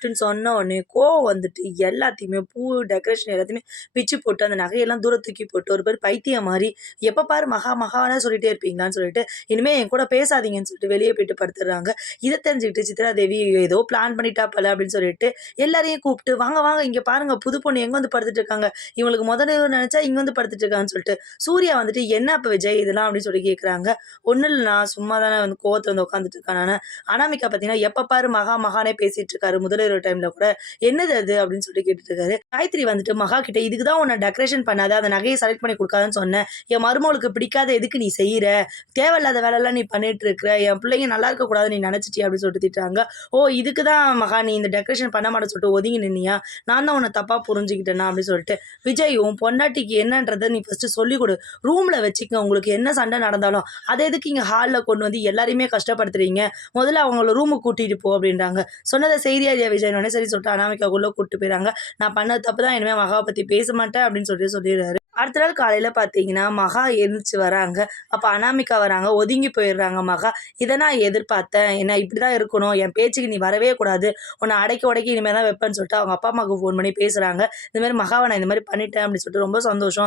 கிஃப்ட்டுன்னு சொன்ன உடனே கோவம் வந்துட்டு எல்லாத்தையுமே பூ, டெக்கரேஷன் எல்லாத்தையுமே பிச்சு போட்டு அந்த நகையெல்லாம் தூர தூக்கி போட்டு ஒரு பேர் பைத்தியம் மாரி எப்ப பாரு மகா மகான்னு சொல்லிட்டே இருப்பீங்களான்னு சொல்லிட்டு, இனிமே என் கூட பேசாதீங்கன்னு சொல்லிட்டு வெளியே போயிட்டு படுத்துடுறாங்க. இத தெரிஞ்சுக்கிட்டு சித்ரா தேவி ஏதோ பிளான் பண்ணிட்டா போல அப்படின்னு சொல்லிட்டு எல்லாரையும் கூப்பிட்டு, "வாங்க வாங்க இங்க பாருங்க புது பொண்ணு எங்க வந்து படுத்துட்டு இருக்காங்க. இவங்களுக்கு முதல்ல நெனச்சா இங்க வந்து படுத்துட்டு இருக்காங்கன்னு" சொல்லிட்டு, சூர்யா வந்துட்டு, "என்ன அப்ப விஜய் இதெல்லாம்?" அப்படின்னு சொல்லி கேட்குறாங்க. "ஒண்ணும் இல்லண்ணா சும்மா தானே வந்து கோவத்துல வந்து உட்காந்துட்டு இருக்கேன் நானு." அனாமிகா பார்த்தீங்கன்னா, எப்ப பாரு மகா மகானே பேசிட்டு இருக்காரு. முதலிரவு டைம்ல கூட. "என்னது அது?" அப்படின்னு சொல்லிட்டு கேட்டுட்டு இருக்காரு. காயத்ரி வந்துட்டு மகா கிட்ட, "இதுக்கு தான் உன்ன டெக்கரேஷன் பண்ணாத, அந்த நகைய செலக்ட் பண்ணி குடுக்காதன்னு சொன்னேன். என் மருமகளுக்கு பிடிக்காத எதுக்கு நீ செய்ற? தேவையில்லாத வேலைலாம் நீ பண்ணிட்டு இருக்கிற. என் பிள்ளைங்க நல்லா இருக்கக்கூடாதுன்னு நீ நெனச்சுட்டியா?" அப்படின்னு சொல்லிட்டு திட்டுறாங்க. "ஓ! இதுக்கு தான் மகா நீ இந்த டெக்கரேஷன் பண்ண மாட்டேன்னு சொல்லிட்டு ஒதுங்கி நின்னியா? நான் தான் உன்ன தப்பா புரிஞ்சுக்கிட்டேனா?" அப்படின்னு சொல்லிட்டு, "விஜய் உன் பொண்டாட்டிக்கு என்னன்றத நீ ஃபர்ஸ்ட்டு சொல்லிக் குடு. ரூம்ல வச்சுக்கங்க. உங்களுக்கு என்ன சண்டை நடந்தாலும். அத எதுக்கு இங்க ஹால்ல கொண்டு வந்து எல்லாரையுமே கஷ்டப்படுத்துறீங்க? முதல்ல அவங்கள ரூமுக்கு கூட்டிட்டு போ" அப்படின்றாங்க. "சொன்னத செய்றியா இல்லையா விஜய்னோனே" சரி சொல்லிட்டு அனாமிகா உள்ள கூட்டிட்டு போயிறாங்க. "நான் பண்ணது தப்பு தான். இனிமே மகாவ பத்தி பேச மாட்டேன்" அப்படின்னு சொல்லிட்டு சொல்லிடுறாரு. அடுத்த நாள் காலையில பார்த்தீங்கன்னா, மகா எந்திரிச்சு வராங்க. அப்ப அனாமிகா வராங்க. ஒதுங்கி போயிடுறாங்க மகா. "இத நான் எதிர்பார்த்தேன். என்ன இப்படிதான் இருக்கணும். என் பேச்சுக்கு நீ வரவே கூடாது. உன்ன அடக்கி ஒடுக்கி இனிமே தான் வைப்பேன்னு" சொல்லிட்டு அவங்க அப்பா, அம்மாவுக்கு ஃபோன் பண்ணி பேசுறாங்க. இந்த மாரி மகாவ நான் இந்த மாரி பண்ணிட்டேன் அப்படின்னு சொல்லிட்டு ரொம்ப சந்தோஷம்.